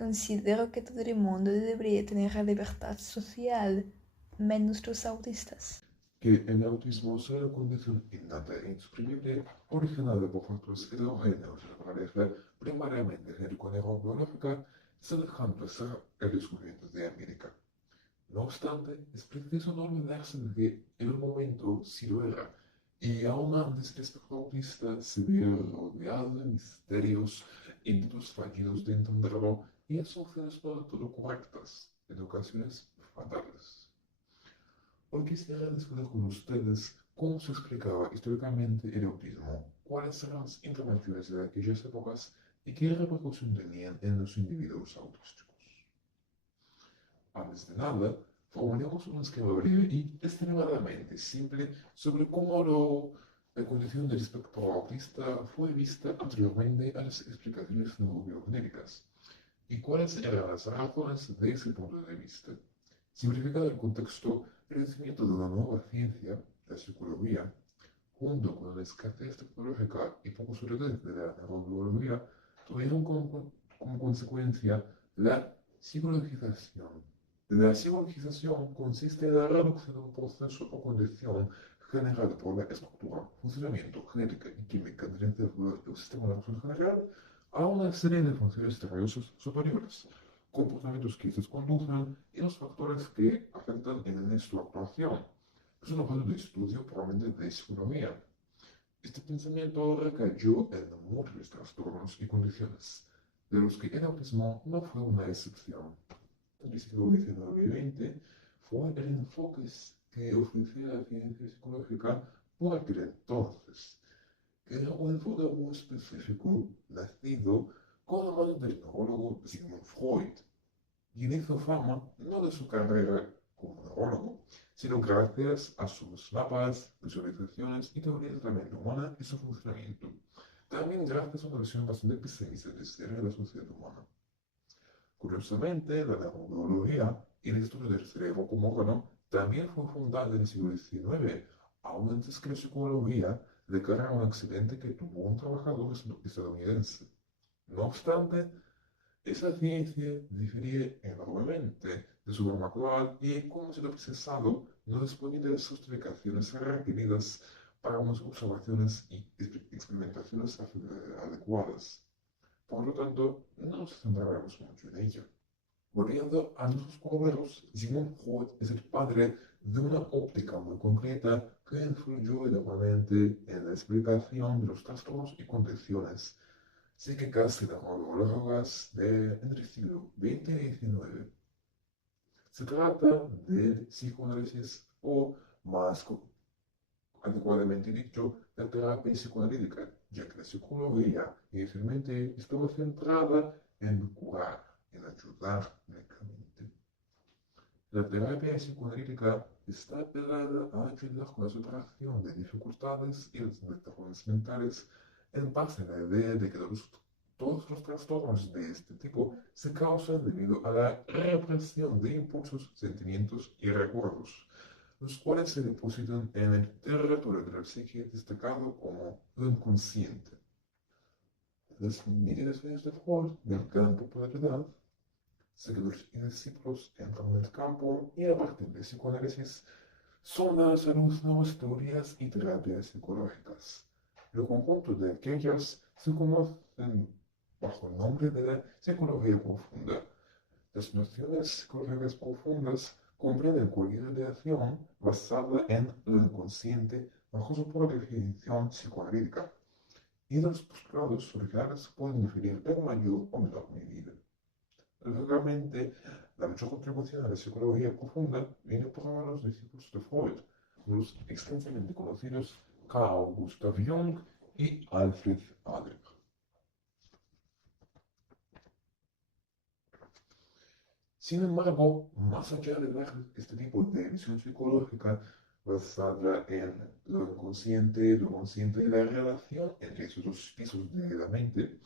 Considero que todo el mundo debería tener la libertad social, menos los autistas. Que el autismo es una condición innata e insuprimible originada por factores heterogéneos de naturaleza primariamente genético-neurobiológica, semejante a el descubrimiento de América. No obstante, es preciso no olvidarse de que en un momento sí lo era, y aún antes el espectro autista se ve rodeado de misterios, intentos fallidos de entenderlo y asunciones no del todo correctas, en ocasiones fatales. Hoy quisiera discutir con ustedes cómo se explicaba históricamente el autismo, cuáles eran las intervenciones de aquellas épocas y qué repercusión tenían en los individuos autísticos. Antes de nada, formulemos un esquema breve y extremadamente simple sobre cómo la condición del espectro autista fue vista anteriormente a las explicaciones neurobiogenéticas y cuáles eran las razones de ese punto de vista. Simplificado el contexto, el nacimiento de una nueva ciencia, la psicología, junto con la escasez tecnológica y poco solidez de la neurobiología, tuvieron como consecuencia la psicologización. La psicologización consiste en la reducción de un proceso o condición generada por la estructura, funcionamiento, genética y química del cerebro y el sistema nervioso general a una serie de funciones nerviosas superiores, comportamientos que se conducen y los factores que afectan en su actuación. Es un objeto de estudio probablemente de psicología. Este pensamiento recayó en múltiples trastornos y condiciones, de los que el autismo no fue una excepción. En el siglo XIX y XX fue el enfoque que ofrecía la ciencia psicológica por aquel entonces, que era un enfoque muy específico, nacido con la mano del neurólogo Sigmund Freud, y hizo fama no de su carrera como neurólogo, sino gracias a sus mapas, visualizaciones y teorías de la mente humana y su funcionamiento. También gracias a una visión bastante pesimista de la sociedad humana. Curiosamente, la neurobiología y el estudio del cerebro como órgano también fue fundada en el siglo XIX, aún antes que la psicología, de cara a un accidente que tuvo un trabajador estadounidense. No obstante, esa ciencia difería enormemente de su forma actual y, como se lo procesado, no disponía de las justificaciones requeridas para unas observaciones y experimentaciones adecuadas. Por lo tanto, no nos centraremos mucho en ello. Volviendo a nuestros cuadros, Sigmund Freud es el padre de una óptica muy concreta que influyó enormemente en la explicación de los trastornos y condiciones psíquicas y neurológicas entre el siglo XX y XIX. Se trata de psicoanálisis o, más adecuadamente dicho, la terapia psicoanalítica, ya que la psicología inicialmente estuvo centrada en curar, en ayudar médicamente. La terapia psicoanalítica está apelada a ayudar con la superación de dificultades y los desórdenes mentales en base a la idea de que todos los trastornos de este tipo se causan debido a la represión de impulsos, sentimientos y recuerdos, los cuales se depositan en el territorio de la psique destacado como lo inconsciente. Las investigaciones de Freud ganan popularidad, seguidores y discípulos entran en el campo y a partir de psicoanálisis son dadas a luz nuevas teorías y terapias psicológicas. El conjunto de aquellas se conocen bajo el nombre de la psicología profunda. Las nociones psicológicas profundas comprenden cualquier ideación basada en lo inconsciente bajo su propia definición psicoanalítica, y los postulados originales pueden diferir en mayor o menor medida. Lógicamente, la mayor contribución a la psicología profunda viene por los discípulos de Freud, los extensamente conocidos Carl Gustav Jung y Alfred Adler. Sin embargo, más allá de ver este tipo de visión psicológica basada en lo inconsciente, lo consciente y la relación entre esos dos pisos de la mente,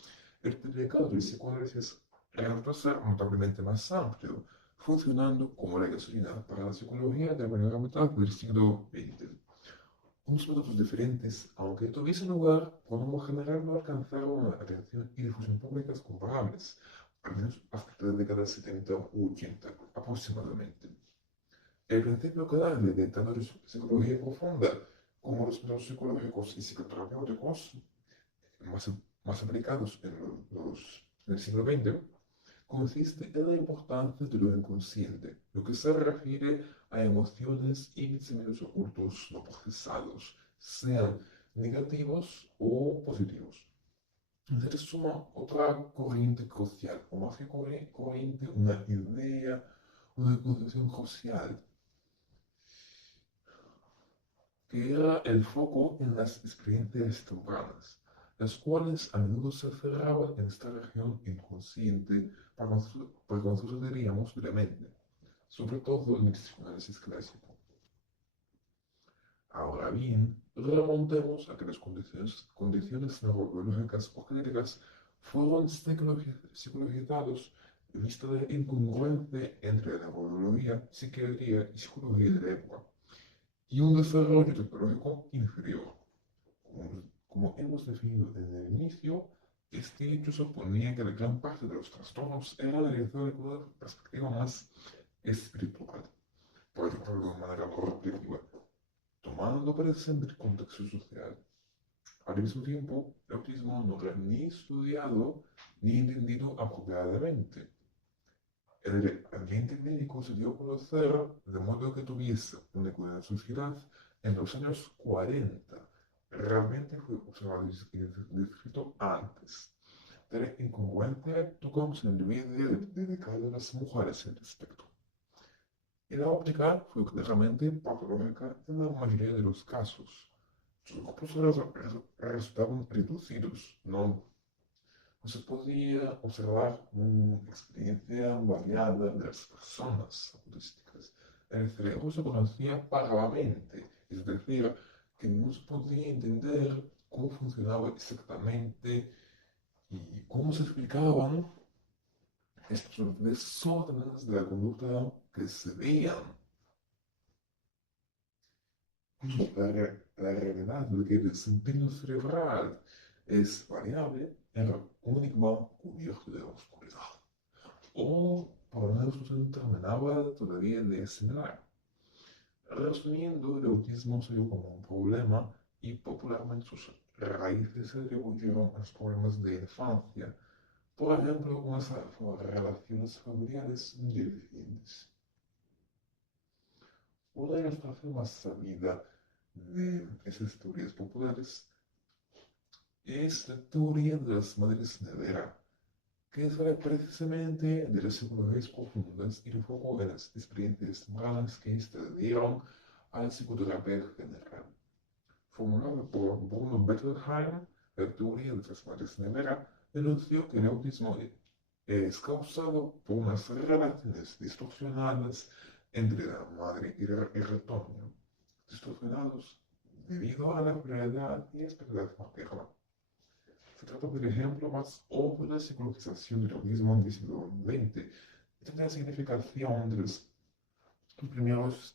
el predicado del psicoanálisis resulta ser notablemente más amplio, funcionando como la gasolina para la psicología de la primera mitad del siglo XX. Unos métodos diferentes, aunque tuviesen lugar, por lo general no alcanzaron una atención y difusión públicas comparables, al menos hasta la década de 70 u 80 aproximadamente. El principio clave de tanto la psicología profunda como los métodos psicológicos y psicoterapéuticos más, más aplicados en el siglo XX consiste en la importancia de lo inconsciente, lo que se refiere a emociones y pensamientos ocultos no procesados, sean negativos o positivos. Se suma otra corriente crucial, o más que corriente, una idea, una concepción crucial, que era el foco en las experiencias tempranas, las cuales a menudo se cerraban en esta región inconsciente para que nosotros diríamos de la mente, sobre todo en el psicoanálisis clásico. Ahora bien, remontemos a que las condiciones neurobiológicas o genéticas fueron psicologizados vista la incongruencia entre la neurobiología, psiquiatría y psicología de la época, y un desarrollo tecnológico inferior. Como hemos definido desde el inicio, este hecho suponía que la gran parte de los trastornos era analizado con una perspectiva más espiritual, por ejemplo, de manera reflexiva, tomando presente el contexto social. Al mismo tiempo, el autismo no era ni estudiado ni entendido apropiadamente. El ambiente clínico se dio a conocer de modo que tuviese una eco en la sociedad en los años 40. Realmente fue observado y descrito antes. De la incongruencia tocamos en el vídeo dedicado a las mujeres al respecto. Y la óptica fue claramente patológica en la mayoría de los casos. Sus grupos resultaban reducidos, no se podía observar una experiencia variada de las personas autísticas. El cerebro se conocía vagamente, es decir, que no se podía entender cómo funcionaba exactamente y cómo se explicaban estos desórdenes de la conducta que se veían. La realidad de que el desempeño cerebral es variable era un enigma cubierto de oscuridad. O por lo menos no se determinaba todavía de asimilar. Resumiendo, el autismo se vio como un problema y popularmente sus raíces se atribuyeron a los problemas de infancia, por ejemplo, unas relaciones familiares deficientes. Una ilustración más sabida de esas teorías populares es la teoría de las madres nevera, que sale precisamente de las psicologías profundas y el foco en las experiencias tempranas que dieron a la psicoterapia general. Formulada por Bruno Bettelheim, la teoría de las madres nevera denunció que el autismo es causado por unas relaciones distorsionadas entre la madre y el retoño, distorsionados debido a la frialdad y expectativa materna. Se trata del ejemplo más obvio de psicologización del autismo del siglo XX, y de la significación de las primeras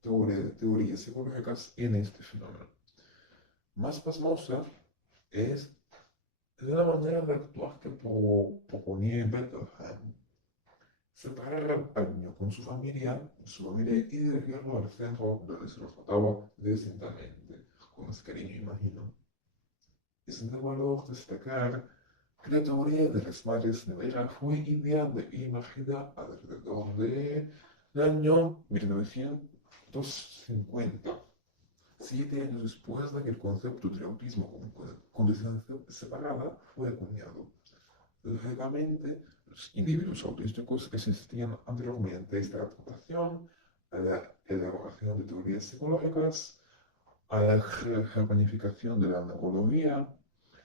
teorías psicológicas en este fenómeno. Más pasmosa es la manera de actuar que proponía Bettelheim. Separar al niño con su familia y dirigirlo al centro donde se lo trataba decentemente, con más cariño, imagino. Es de valor destacar que la teoría de las madres nevera fue ideada e imaginada alrededor del año 1950, 7 años después de que el concepto de autismo como condición separada fue acuñado. Lógicamente, los individuos autísticos existían anteriormente a esta adaptación, a la elaboración de teorías psicológicas, a la germanificación de la neurología.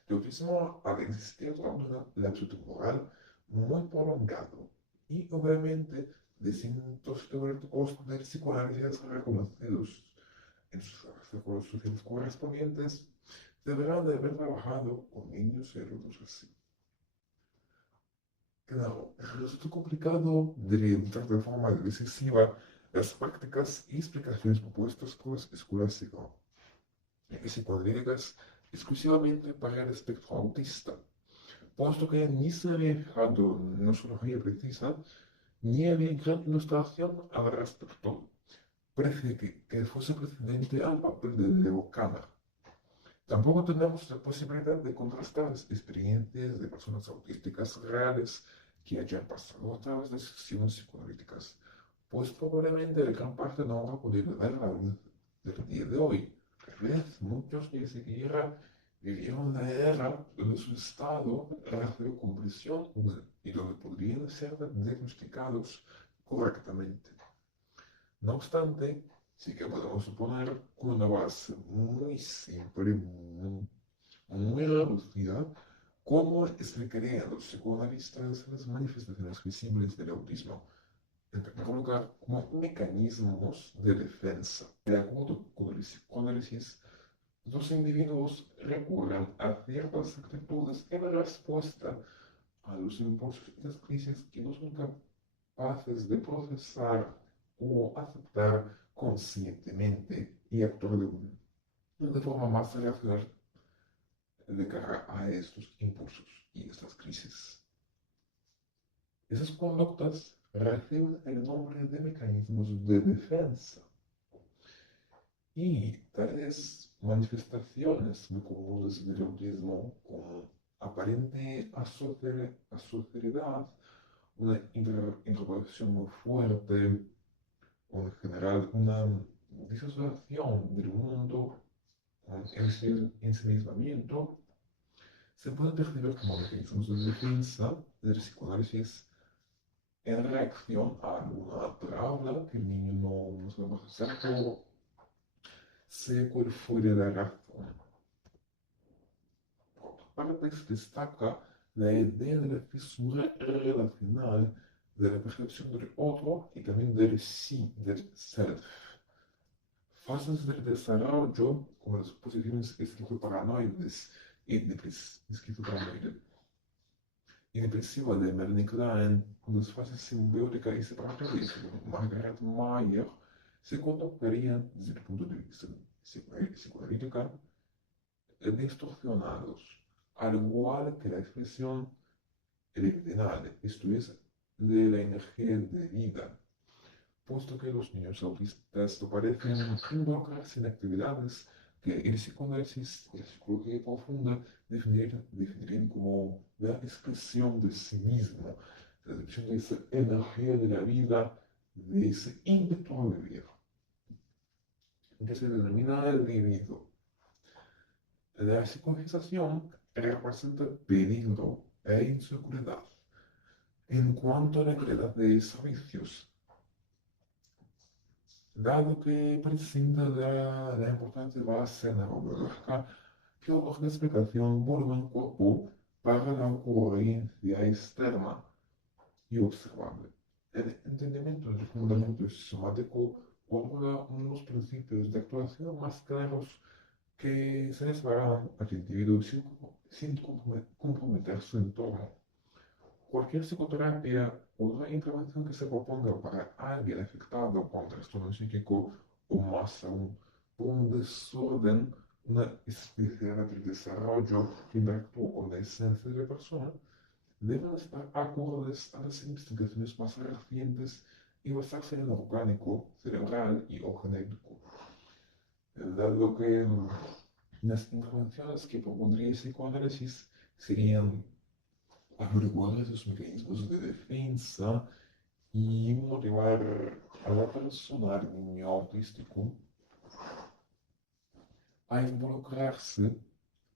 El autismo ha existido durante un lapso temporal muy prolongado. y obviamente distintos teóricos del psicoanálisis reconocidos en sus artículos sociales correspondientes deberán de haber trabajado con niños y adultos así. Claro, resulta complicado delimitar de forma decisiva las prácticas y explicaciones propuestas por las escuelas psicoanalíticas exclusivamente para el espectro autista, puesto que ni se había fijado en nosología precisa, ni había gran ilustración al respecto, parece que fuese precedente al papel de Leo Kanner. Tampoco tenemos la posibilidad de contrastar las experiencias de personas autísticas reales que hayan pasado a través de sesiones psicoanalíticas, pues probablemente la gran parte no va a poder dar la luz del día de hoy. Tal vez muchos ni siquiera vivieron la era donde su estado recibió comprensión y donde podrían ser diagnosticados correctamente. No obstante, sí que podemos suponer con una base muy simple, muy reducida, cómo explicarían los psicoanalistas las manifestaciones visibles del autismo. En primer lugar, como mecanismos de defensa. De acuerdo con el psicoanálisis, los individuos recurren a ciertas actitudes en respuesta a los impulsos y las crisis que no son capaces de procesar o aceptar conscientemente y actuar de forma más racional de cara a estos impulsos y estas crisis. Esas conductas reciben el nombre de mecanismos de defensa y tales manifestaciones muy comunes del autismo con aparente asocialidad, una introversión muy fuerte, o en general una disociación del mundo, un ensimismamiento, se pueden percibir como mecanismos de defensa del psicoanálisis en reacción a alguna palabra que el niño no se va a procesar por sea cual fuera la razón. Por otra parte, se destaca la idea de la fisura relacional, de la percepción del otro y también del sí, del self. Fases del desarrollo, como las posiciones esquizoparanoides y esquizoparanoide y depresiva de Melanie Klein, con las fases simbiótica y separatorias de Margaret Meyer, se conducirían desde el punto de vista psicoanalítica distorsionados, al igual que la expresión libidinal, esto es, de la energía de vida, puesto que los niños autistas no parecen involucrarse en actividades que el psicoanálisis y la psicología profunda definirían como la expresión de sí mismo, la expresión de esa energía de la vida, de ese ímpetu a vivir, que se denomina el libido. La psicologización representa peligro e inseguridad en cuanto a la calidad de servicios, dado que prescinda de la importante base neurológica que otorga explicación volumen-cuerpo para la ocurrencia externa y observable. El entendimiento del fundamento somático otorga unos principios de actuación más claros que se desbarran al individuo sin comprometer su entorno. Cualquier psicoterapia o una intervención que se proponga para alguien afectado por un trastorno psíquico o más aún por un desorden, una especialidad del desarrollo que interactúa con la esencia de la persona, deben estar acordes a las investigaciones más recientes y basarse en lo orgánico, cerebral y o genético. Dado que las intervenciones que propondría el psicoanálisis serían averiguar esos mecanismos de defensa y motivar a la persona, al niño autístico, a involucrarse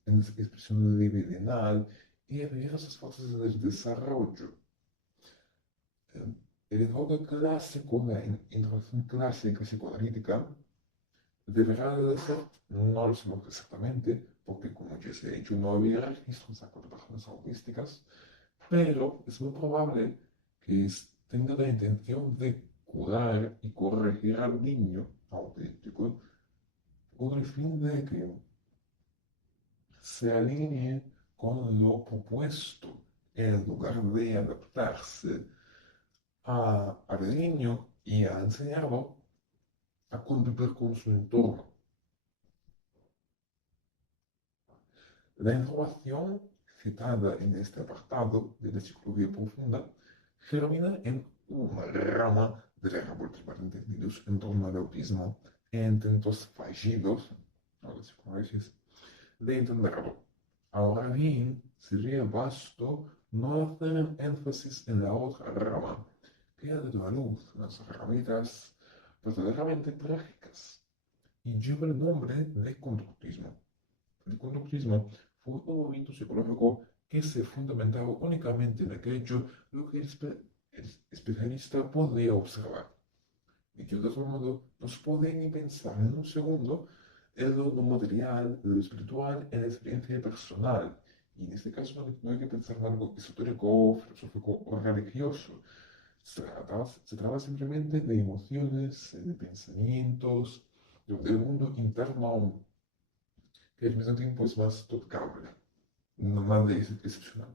en la expresión libidinal y a ver esas fases del desarrollo. El enfoque clásico, la introducción clásica psicoanalítica, deberá de ser, no lo sabemos exactamente, porque como ya se ha dicho, no había registros de personas autísticas, pero es muy probable que tenga la intención de curar y corregir al niño auténtico con el fin de que se alinee con lo propuesto en lugar de adaptarse al niño y a enseñarlo a convivir con su entorno. La información citada en este apartado de la psicología profunda germina en una rama de la revuelta de malentendidos en torno al autismo e intentos fallidos, no las psicoanálisis, de entenderlo. Ahora bien, sería vasto no hacer énfasis en la otra rama, que ha dado a luz las herramientas verdaderamente trágicas y lleva el nombre de conductismo. El conductismo fue un movimiento psicológico que se fundamentaba únicamente en aquello lo que el especialista podía observar. Y que de otro modo no se puede ni pensar en un segundo en lo no material, en lo espiritual, en la experiencia personal. Y en este caso no hay que pensar en algo esotérico, filosófico o religioso. Se trata simplemente de emociones, de pensamientos, de un mundo interno que al mismo tiempo es más tocable, no nada de excepcional.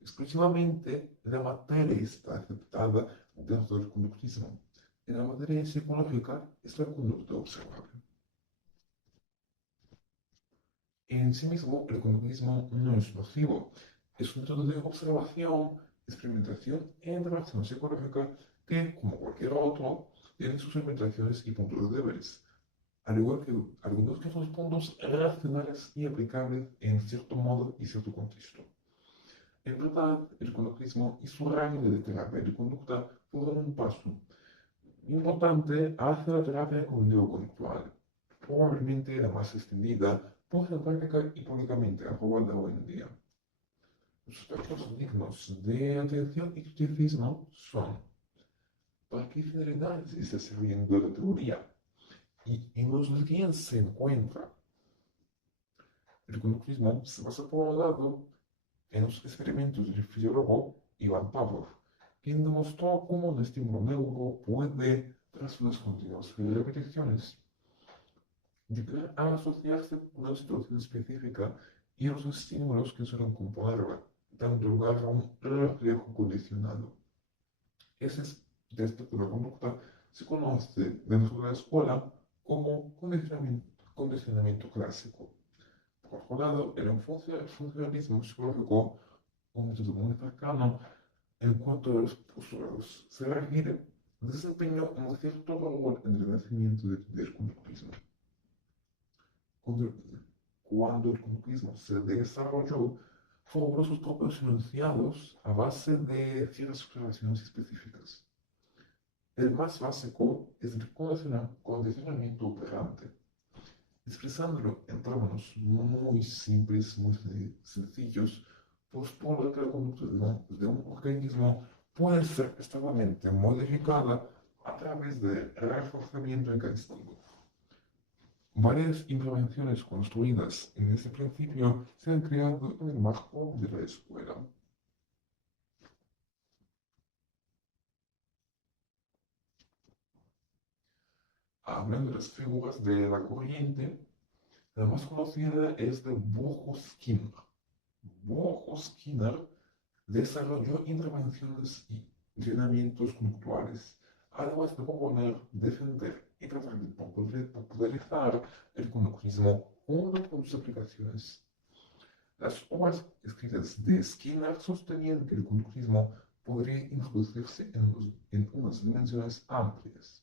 Exclusivamente la materia está aceptada dentro del conductismo. En la materia psicológica es la conducta observable. En sí mismo, el conductismo no es nocivo. Es un método de observación, experimentación e interacción psicológica que, como cualquier otro, tiene sus limitaciones y puntos de débiles, al igual que algunos que son puntos racionales y aplicables en cierto modo y cierto contexto. En verdad, el conductismo y su rango de terapia de conducta fueron un paso importante hacia la terapia cognitivo-conductual, probablemente la más extendida, puesta en práctica y públicamente aprobada hoy en día. Los aspectos dignos de atención y criticismo son: ¿para qué finalidades está sirviendo la teoría? Y en los que se encuentra. El conductismo se basa por un lado en los experimentos del fisiólogo Ivan Pavlov, quien demostró cómo un estímulo nuevo puede, tras unas continuas repeticiones, llegar a asociarse con una situación específica y los estímulos que suelen componerla, dando lugar a un reflejo condicionado. Ese aspecto de la conducta se conoce dentro de la escuela como condicionamiento clásico. Por otro lado, el funcionalismo psicológico, un método muy cercano en cuanto a los postulados se refiere, desempeñó un cierto rol en el nacimiento del conductismo. Cuando, cuando el conductismo se desarrolló, formuló sus propios enunciados a base de ciertas observaciones específicas. El más básico es el condicionamiento operante, expresándolo en términos muy simples, muy sencillos, postula que la conducta de un organismo puede ser establemente modificada a través de reforzamiento y castigo. Varias intervenciones construidas en este principio se han creado en el marco de la escuela. Hablando de las figuras de la corriente, la más conocida es de Bojo Skinner. Bojo Skinner desarrolló intervenciones y entrenamientos conductuales, además de proponer, defender y tratar de popularizar el conductismo junto con sus aplicaciones. Las obras escritas de Skinner sostenían que el conductismo podría introducirse en unas dimensiones amplias.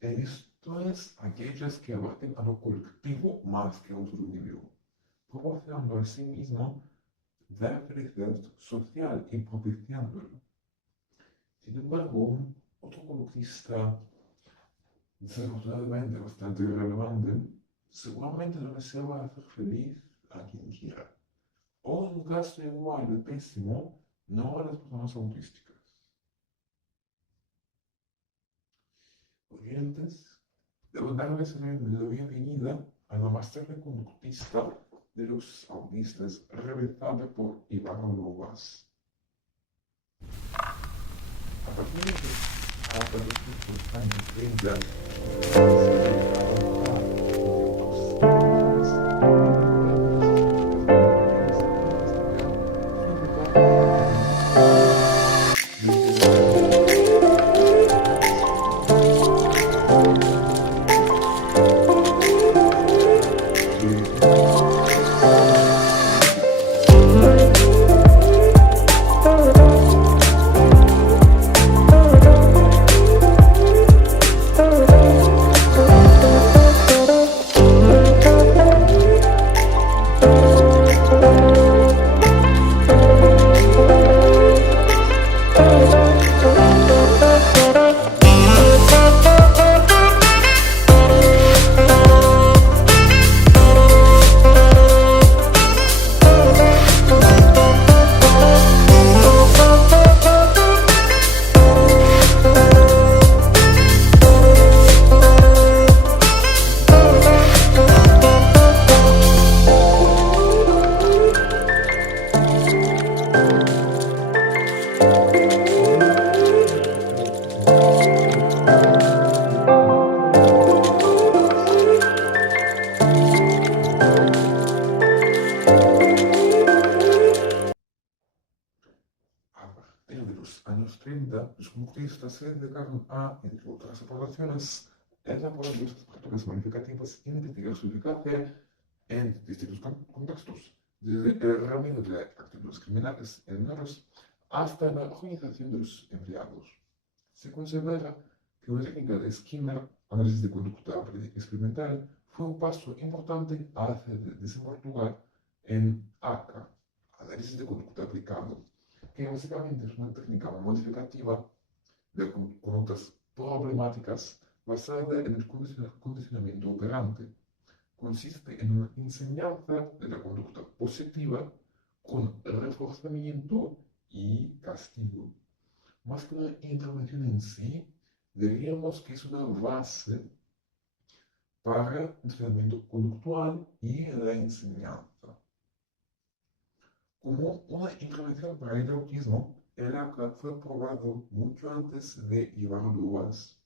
Esto es, aquellas que abarquen a lo colectivo más que a un solo individuo, proporcionando a sí mismo la felicidad social y propiciándolo. Sin embargo, otro conductista desafortunadamente bastante relevante seguramente no deseaba hacer feliz a quien quiera, o en un caso igual de pésimo, no a las personas autísticas. Oyentes, debo darles la bienvenida a la máster conductista de los autistas realizada por Iván Lobas. A partir de los años 30, se dedicaron a videos A partir de los años 30, los conquistas se dedicaron a, entre otras aportaciones, elaborar los estructuras significativas y investigar su eficacia en distintos contextos, desde el reunión de actividades criminales en menores hasta la organización de los empleados. Se considera que la técnica de Skinner, análisis de conducta experimental, fue un paso importante hacia desembocar en ACA, análisis de conducta aplicado, que básicamente es una técnica modificativa de conductas problemáticas basada en el condicionamiento operante. Consiste en una enseñanza de la conducta positiva con reforzamiento y castigo. Más que una intervención en sí, diríamos que es una base para el entrenamiento conductual y la enseñanza. Como una intervención para el autismo, el ACA fue probado mucho antes de llevarlo a UAS.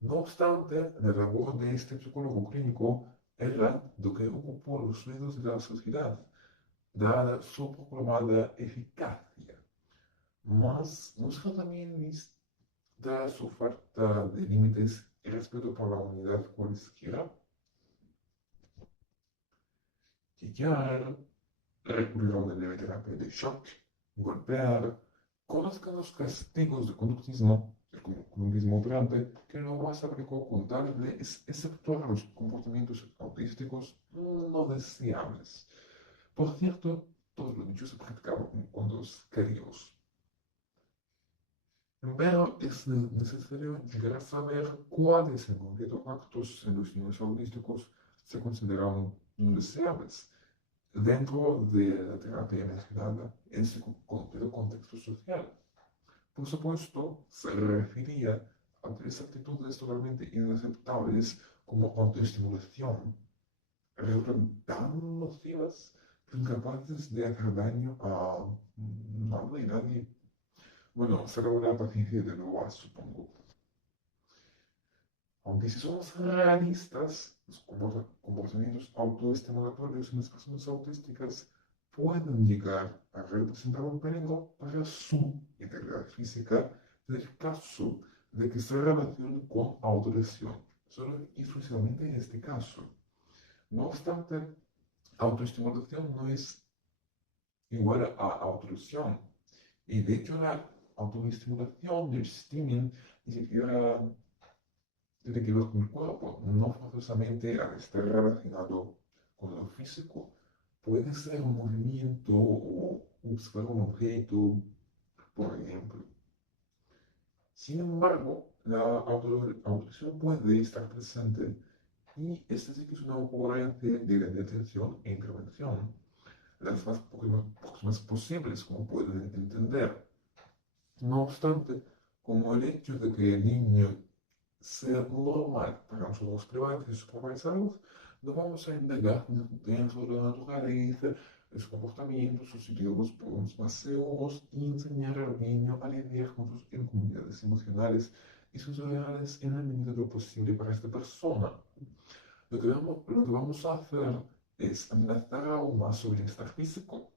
No obstante, la labor de este psicólogo clínico era lo que ocupó los oídos de la sociedad, dada su proclamada eficacia. Mas no será también vista su falta de límites y respeto por la humanidad cualesquiera. Chillar, recurrieron a la terapia de shock, golpear, conozcan los castigos de conductismo, el conductismo operante, que no más aplicó con tal de exceptuar los comportamientos autísticos no deseables. Por cierto, todo lo dicho se practicaba con los críos. Pero es necesario llegar a saber cuáles en concreto actos en los niños autísticos se consideraban no deseables dentro de la terapia mencionada en su completo contexto social. Por supuesto, se refería a tres actitudes totalmente inaceptables como autoestimulación, resultan tan nocivas que son capaces de hacer daño a nadie y nadie. Bueno, salvo la paciencia de Noah, supongo. Aunque si somos realistas, los comportamientos autoestimulatorios en las personas autísticas pueden llegar a representar un peligro para su integridad física en el caso de que se relacione con autolesión, solo y exclusivamente en este caso. No obstante, autoestimulación no es igual a autolesión. Y de hecho, la autoestimulación del stimming ni siquiera tiene que ver con el cuerpo, no forzosamente al estar relacionado con lo físico. Puede ser un movimiento o observar un objeto, por ejemplo. Sin embargo, la autolesión puede estar presente y esta sí que es una ocurrencia de la detención e intervención, las más próximas posibles, como pueden entender. No obstante, como el hecho de que el niño sea normal para nosotros privados y su propia salud, no vamos a indagar dentro de la naturaleza los comportamientos sustituidos por unos más seguros y enseñar al niño a lidiar con sus incomodidades emocionales y sus reales en la medida de lo posible para esta persona. Lo que vamos a hacer es amenazar aún más su bienestar físico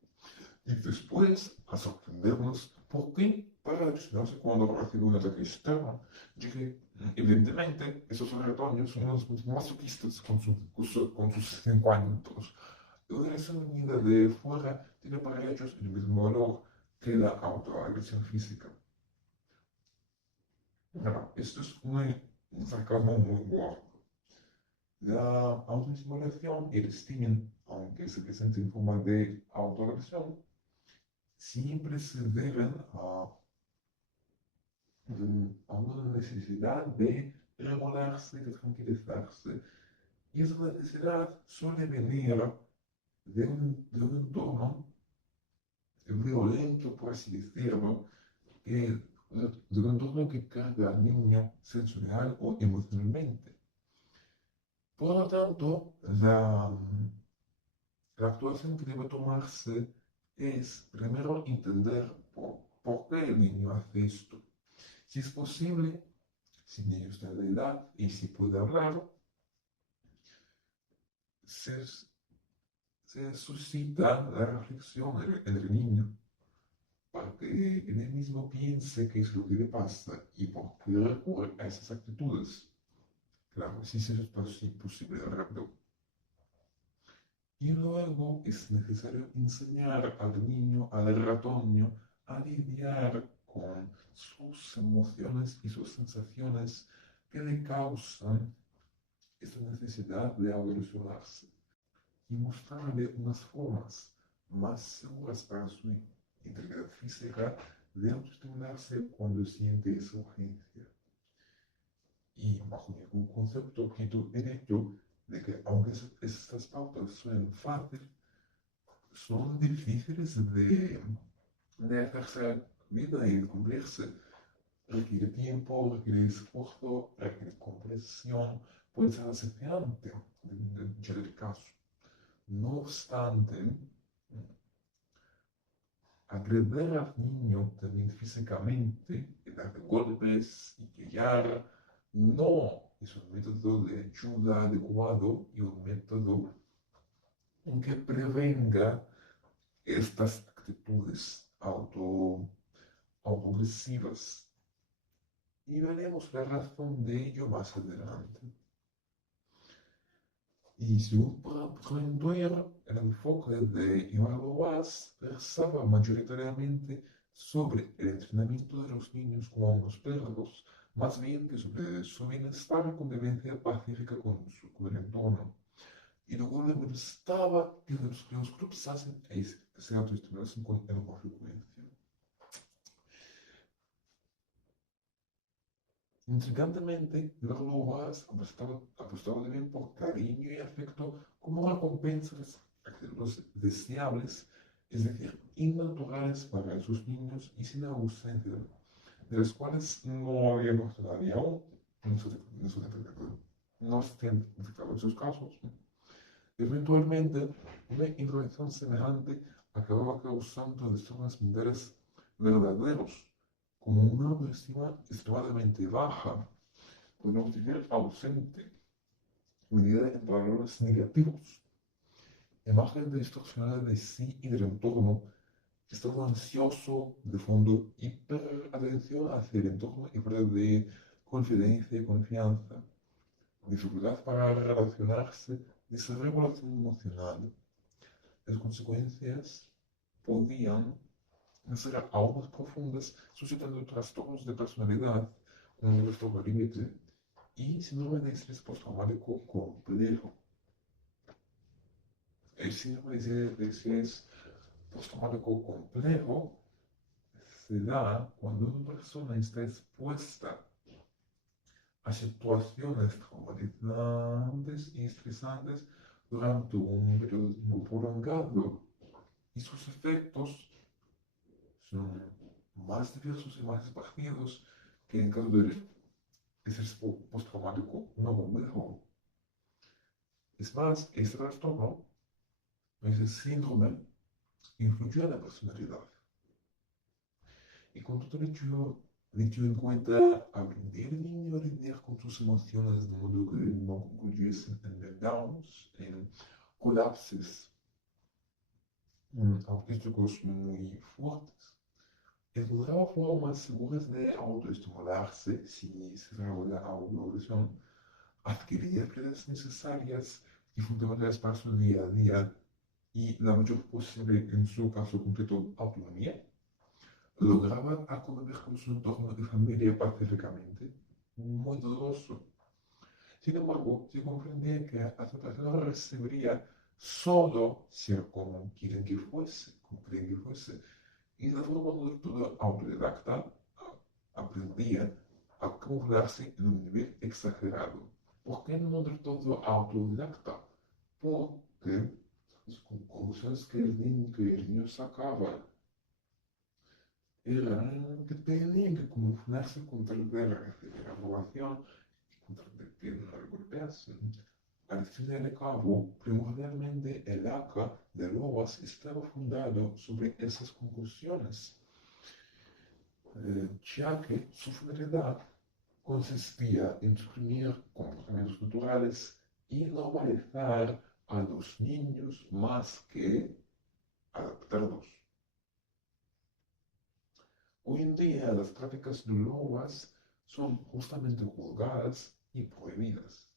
y después a sorprendernos por qué para decepcionarse cuando recibe un ataque externo, ya que evidentemente esos ratones son los masoquistas con sus encuentros. Una agresión venida de fuera tiene para ellos el mismo valor que la autoagresión física. Ahora, esto es un sarcasmo muy guapo. La autoestimulación y el estímulo, aunque se presente en forma de autoagresión, siempre se deben a una necesidad de regularse, de tranquilizarse. Y esa necesidad suele venir de un entorno violento, por así decirlo, de un entorno que carga al niño sensorial o emocionalmente. Por lo tanto, la actuación que debe tomarse es primero entender por qué el niño hace esto. Si es posible, si el niño está de edad y si puede hablar, se, se suscita la reflexión en el niño para que él mismo piense qué es lo que le pasa y por qué recurre a esas actitudes. Claro, si eso es posible rápido. Y luego es necesario enseñar al niño, al ratoño, a lidiar con sus emociones y sus sensaciones que le causan esta necesidad de evolucionarse y mostrarle unas formas más seguras para su integridad física de autoestimularse cuando siente esa urgencia. Y bajo ningún concepto quito el hecho de que aunque estas pautas suenen fáciles, son difíciles de hacerse vida y de cumplirse. Requiere tiempo, requiere esfuerzo, requiere comprensión, puede ser desafiante en el caso. No obstante, agredir al niño también físicamente, y darle golpes y guiar, no es un método de ayuda adecuado y un método en que prevenga estas actitudes autoagresivas. Y veremos la razón de ello más adelante. Y según Brandweier, el enfoque de Eduardo Vaz versaba mayoritariamente sobre el entrenamiento de los niños como unos perros, más bien que sobre su bienestar y convivencia pacífica con el entorno. Y luego le molestaba que los grupos hacen se autoestimulan con enorme frecuencia. Intrigantemente, Eduardo Vaz apostaba también por cariño y afecto como recompensas los deseables, es decir, innaturales para sus niños y sin ausencia, de los cuales no habíamos todavía aún no se han identificado esos casos. Eventualmente, una intervención semejante acababa causando trastornos mentales verdaderos, como una autoestima extremadamente baja, con un nivel ausente, medida en valores negativos, imagen distorsionada de sí y del entorno, estado ansioso, de fondo, hiperatención hacia el entorno y falta de confidencia y confianza, dificultad para relacionarse, desregulación emocional. Las consecuencias podían ser aún más profundas, suscitando trastornos de personalidad, con un trastorno límite y síndrome de estrés postraumático complejo. El síndrome de estrés postraumático complejo se da cuando una persona está expuesta a situaciones traumatizantes y estresantes durante un periodo prolongado y sus efectos son más diversos y más esparcidos que en caso del estrés postraumático no complejo. Es más, este trastorno, ese síndrome, influyó en la personalidad. Y con todo hecho en cuenta, aprender el niño a lidiar con sus emociones de modo que no concluyesen en meltdowns, en colapsos autísticos muy fuertes. Encontraba formas seguras de autoestimularse si se trabajó la autoevolución, adquiría habilidades necesarias y fundamentales para su día a día y la mayor posible, en su caso concreto, autonomía. Lograba convivir con su entorno de familia pacíficamente, muy doloroso. Sin embargo, se comprendía que la aceptación recibiría solo ser como quieren que fuese, como creen que fuese. Y de forma del todo autodidacta, aprendía a camuflarse en un nivel exagerado. ¿Por qué no del todo autodidacta? Porque las conclusiones que el niño sacaba eran que tenían que camuflarse contra el de recibir aprobación y contra el de que no le golpeasen. Al fin y al cabo, primordialmente el ACA de Lobas estaba fundado sobre esas conclusiones, ya que su finalidad consistía en suprimir comportamientos naturales y normalizar a los niños más que adaptarlos. Hoy en día las prácticas de Lobas son justamente juzgadas y prohibidas.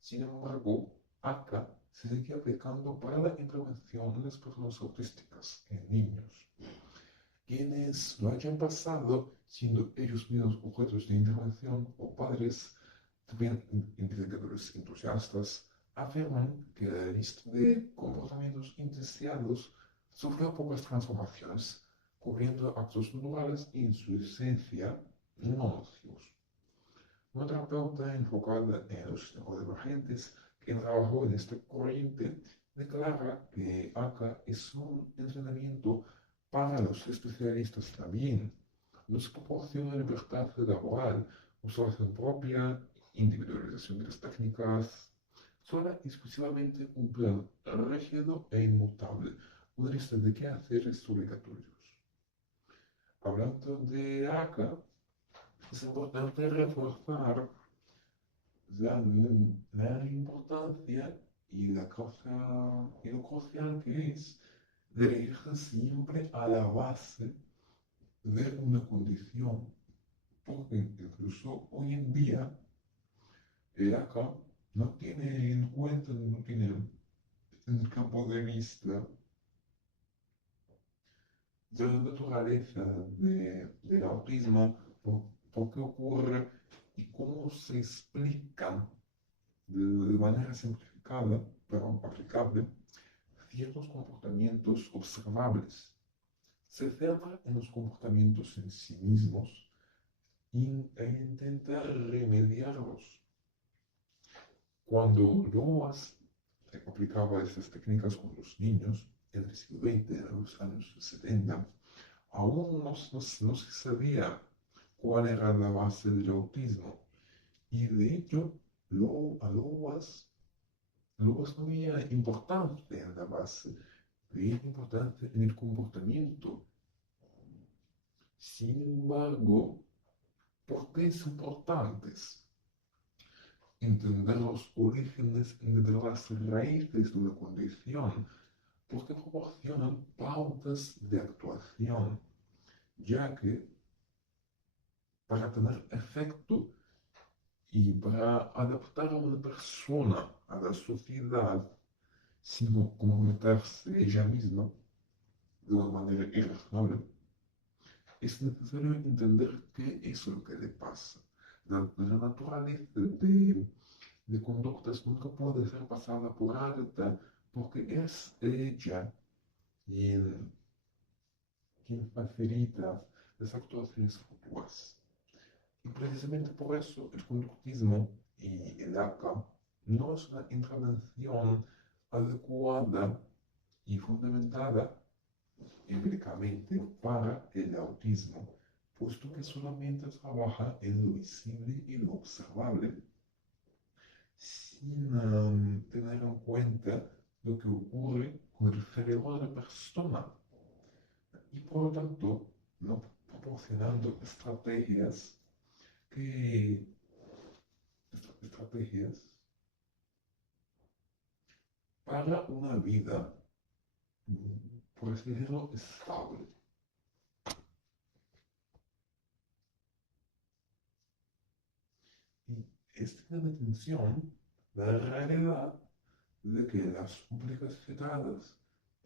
Sin embargo, acá se sigue aplicando para la intervención en las personas autísticas en niños. Quienes lo hayan pasado siendo ellos mismos objetos de intervención o padres, también investigadores entusiastas, afirman que la lista de comportamientos indeseados sufrió pocas transformaciones, cubriendo actos naturales y en su esencia no nocivos. Una terapeuta enfocada en los neurodivergentes que trabajó en esta corriente declara que ACA es un entrenamiento para los especialistas también. Nos proporciona libertad laboral, observación propia, individualización de las técnicas, sola exclusivamente un plan rígido e inmutable, una lista de quehaceres obligatorios. Hablando de ACA, es importante reforzar la importancia y lo crucial que es dirigirse siempre a la base de una condición, porque incluso hoy en día el ACA no tiene en cuenta, no tiene en el campo de vista de la naturaleza del autismo, por qué ocurre y cómo se explican de manera simplificada, pero aplicable, ciertos comportamientos observables. Se centra en los comportamientos en sí mismos e intenta remediarlos. Cuando Loas aplicaba estas técnicas con los niños en el siglo XX, en los años 70, aún no se sabía cuál era la base del autismo. Y de hecho, a Loas no había importante en la base, había importante en el comportamiento. Sin embargo, ¿por qué es importante entender los orígenes, entender las raíces de una condición? Porque proporcionan pautas de actuación, ya que para tener efecto y para adaptar a una persona a la sociedad, sino comprometerse ella misma de una manera irrazonable, es necesario entender qué es lo que le pasa. La naturaleza de conductas nunca puede ser pasada por alta porque es ella quien facilita las actuaciones futuras. Y precisamente por eso el conductismo y el ACA no es una intervención adecuada y fundamentada empíricamente para el autismo, puesto que solamente trabaja en lo visible y lo observable, sin tener en cuenta lo que ocurre con el cerebro de la persona y por lo tanto no proporcionando que, estrategias para una vida, por así decirlo, estable. Y esta detención da la realidad de que las públicas citadas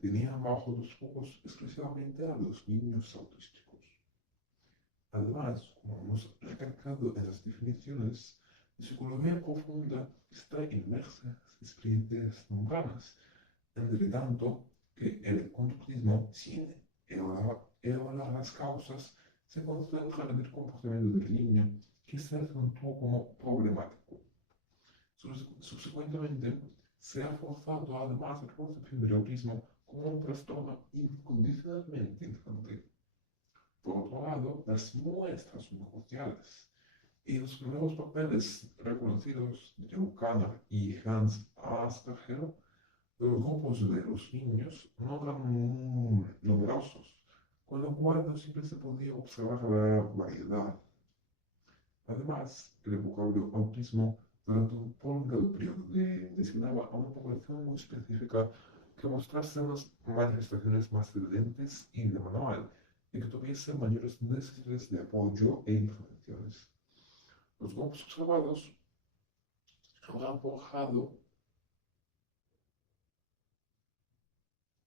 tenían bajo los ojos exclusivamente a los niños autísticos. Además, como hemos recalcado en las definiciones, la psicología profunda está inmersa en las experiencias tempranas, entre tanto que el conductismo, sin evaluar las causas, se concentra en el comportamiento del niño, que se acentuó como problemático. Subsecuentemente, se ha forzado además la concepción del autismo como un trastorno incondicionalmente infantil. Por otro lado, las muestras son cruciales, y los primeros papeles reconocidos de Joe Kanner y Hans Asperger, los grupos de los niños no eran muy numerosos, con lo cual no siempre se podía observar la variedad. Además, el vocablo autismo durante un prolongado periodo designaba a una población muy específica que mostrase unas manifestaciones más evidentes y de manual, y que tuviese mayores necesidades de apoyo e intervenciones. Los grupos observados han forjado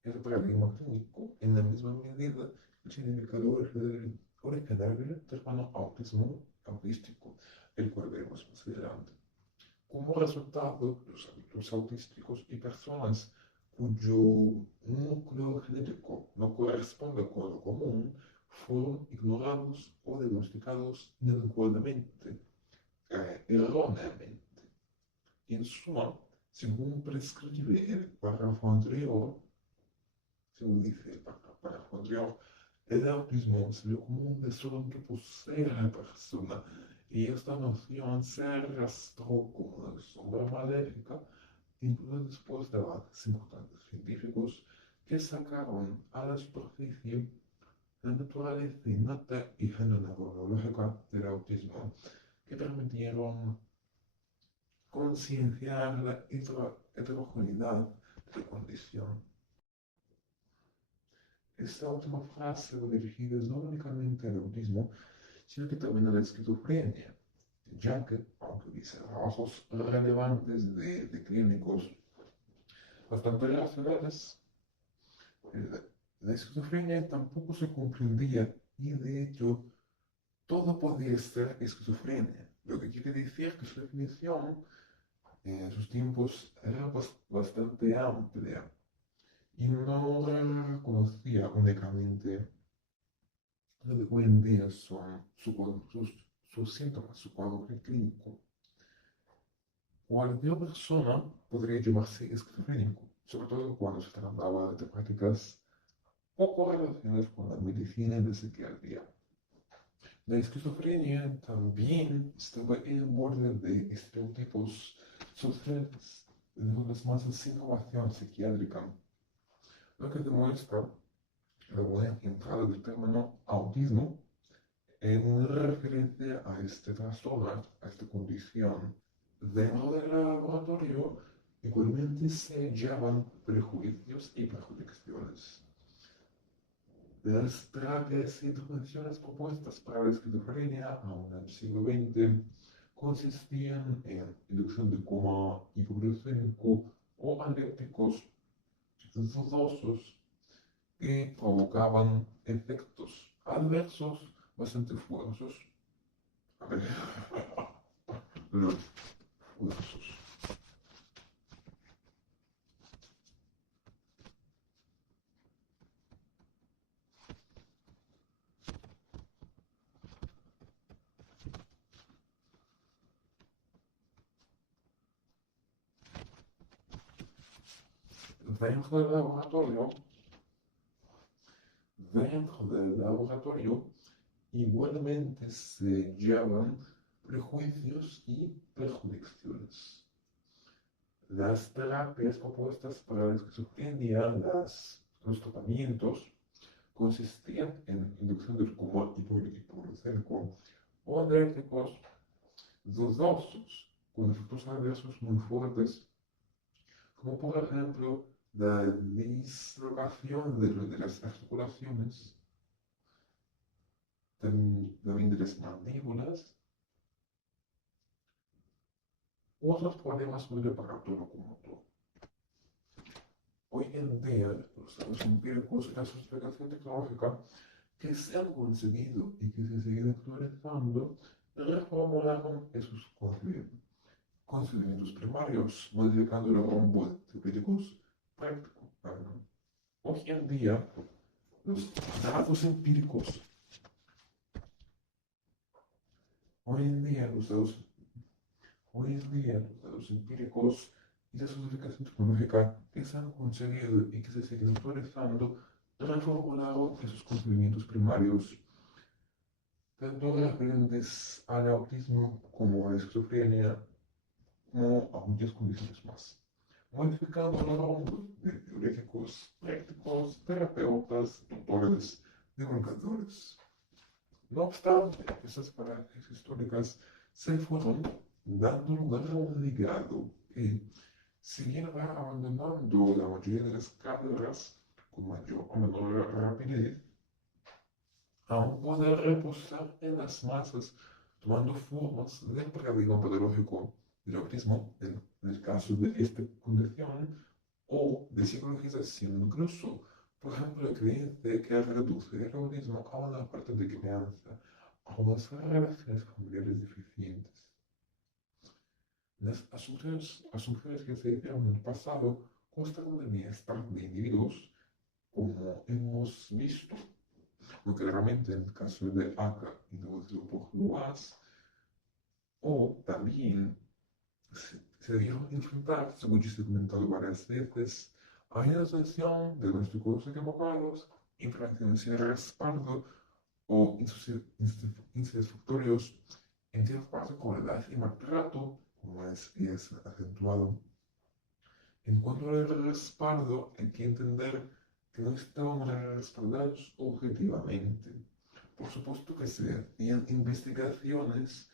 el paradigma clínico en la misma medida que el significado originario del término autismo autístico, el cual veremos más adelante. Como resultado, los adultos autísticos y personas cuyo núcleo genético no corresponde con lo común fueron ignorados o diagnosticados inadecuadamente, erróneamente. En suma, según prescribe el párrafo anterior, según dice el párrafo anterior, el autismo se ve como un desorden que posee a la persona, y esta noción se arrastró como una sombra maléfica, incluso después de avances importantes científicos que sacaron a la superficie la naturaleza innata y neurológica del autismo, que permitieron concienciar la heterogeneidad de la condición. Esta última frase va dirigida no únicamente al autismo, sino que también a la esquizofrenia, ya que, aunque dice trabajos relevantes de clínicos bastante relacionados, la esquizofrenia tampoco se comprendía y de hecho todo podía ser esquizofrenia, lo que quiere decir que su definición en sus tiempos era bastante amplia y no reconocía únicamente lo que hoy en día son sus síntomas, su cuadro clínico. Cualquier persona podría llamarse esquizofrénico, sobre todo cuando se trataba de prácticas poco relacionadas con la medicina y la psiquiatría. La esquizofrenia también estaba en el borde de estereotipos sociales de las masas sin formación psiquiátrica, lo que demuestra la buena entrada del término autismo en referencia a este trastorno, a esta condición. Dentro del laboratorio igualmente se llevan prejuicios y perjudicaciones. Las terapias e intervenciones propuestas para la esquizofrenia aún en el siglo XX consistían en inducción de coma hipoglucémico o ansiolíticos dudosos que provocaban efectos adversos bastante fuertes. A ver, fuertes. Dentro del laboratorio, igualmente se llevan prejuicios y perjudicaciones. Las terapias propuestas para la esquizofrenia, los tratamientos, consistían en inducción del humor hipoglucémico o diuréticos dudosos, con efectos adversos muy fuertes, como por ejemplo la dislocación de las articulaciones, también de las mandíbulas, u otros problemas muy del aparato locomotor. Hoy en día, los datos empíricos y la sofisticación tecnológica que se han conseguido y que se siguen actualizando reformularon esos conocimientos primarios, modificando el rombo de teóricos prácticos. Hoy en día, los datos empíricos, hoy en día los datos, hoy en día los datos empíricos y la sofisticación tecnológica que se han conseguido y que se siguen actualizando reformularon esos conocimientos primarios, tanto referentes al autismo como a la esquizofrenia, como a muchas condiciones más, modificando el rumbo de teóricos, prácticos, terapeutas, tutores, divulgadores. No obstante, esas paradojas históricas se fueron dando lugar a un legado que, si bien va abandonando la mayoría de las carreras con mayor o menor rapidez, aún puede reposar en las masas, tomando formas del paradigma patológico del autismo, en el caso de esta condición, o de psicologización incluso. Por ejemplo, la creencia que reduce el autismo a una parte de crianza, a unas relaciones familiares deficientes. Las asunciones que se hicieron en el pasado constan del bienestar de individuos, como hemos visto muy claramente en el caso de Aka y de los grupos Luas, o también se debieron enfrentar, según yo he comentado varias veces, a una asociación de diagnósticos equivocados, infracciones sin respaldo o insatisfactorios en ciertas partes como la edad y maltrato, como es acentuado. En cuanto al respaldo, hay que entender que no estaban respaldados objetivamente. Por supuesto que se hacían investigaciones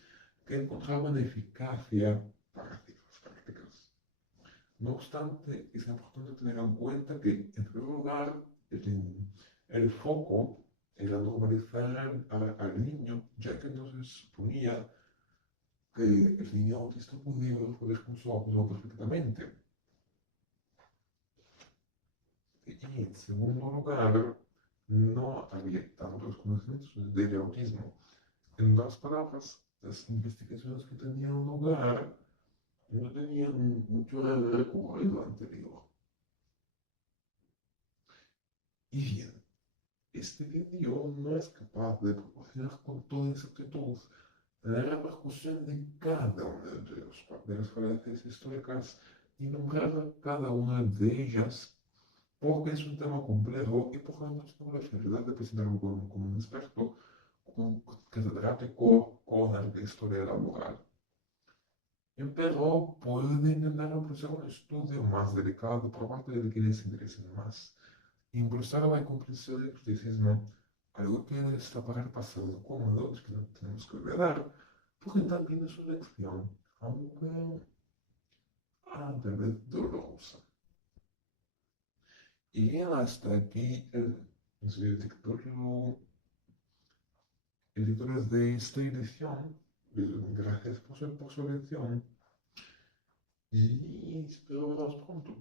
que encontraban eficacia para ciertas prácticas. No obstante, es importante tener en cuenta que, en primer lugar, el foco era normalizar al niño, ya que no se suponía que el niño autista pudiera responder con su autismo perfectamente. Y en segundo lugar, no había tantos conocimientos del autismo. En otras palabras, las investigaciones que tenían lugar no tenían mucho recorrido anterior. Y bien, este video no es capaz de proporcionar con toda exactitud la repercusión de cada una de las falacias históricas y nombrar cada una de ellas, porque es un tema complejo y por lo menos tengo la finalidad de presentarme como un experto, como un catedrático con la historia laboral. Pero pueden intentar ofrecer un estudio más delicado por parte de quienes se interesen más. Impulsar la comprensión del criticismo, algo que está para el pasado cómodo, es que no tenemos que olvidar, porque también es una lección, aunque tal vez dolorosa. Y bien, hasta aquí el editores de esta edición. Gracias por su atención y espero verlos pronto.